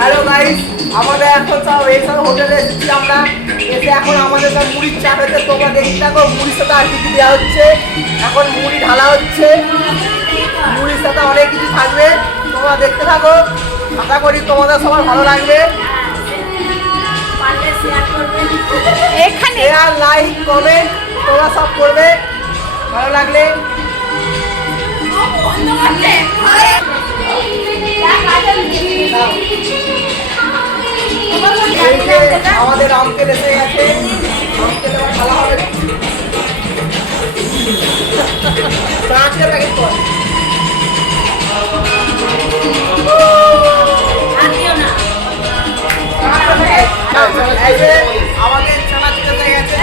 Hello guys, আমাদের এখন সব এইসব হোটেলে এসেছি আমরা। এসে এখন আমাদের সব মুড়ির চাট হচ্ছে। তোমরা দেখতে থাকো, মুড়ির সাথে আর কিছু দেওয়া হচ্ছে। এখন মুড়ি ঢালা হচ্ছে, মুড়ির সাথে অনেক কিছু থাকবে। তোমরা দেখতে থাকো, আশা করি তোমাদের সবার ভালো লাগবে। শেয়ার, লাইক, কমেন্ট তোমরা সব করবে ভালো লাগলে। আমাদের আঙ্কেল এসে গেছে, আঙ্কেল এবার ভালো হবে। প্যাকেট কর। আমাদের চানাচুর হয়ে গেছে,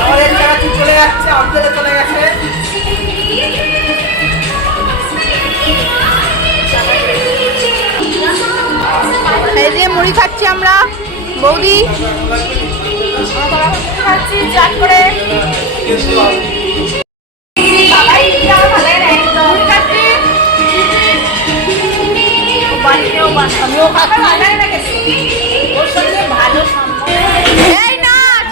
আমাদের চানাচুর চলে যাচ্ছে, আঙ্কেলে চলে গেছে। এই যে মুড়ি খাচ্ছি আমরা, বৌদি খাচ্ছি চাট করে। আমিও খাচ্ছি। এই নাচ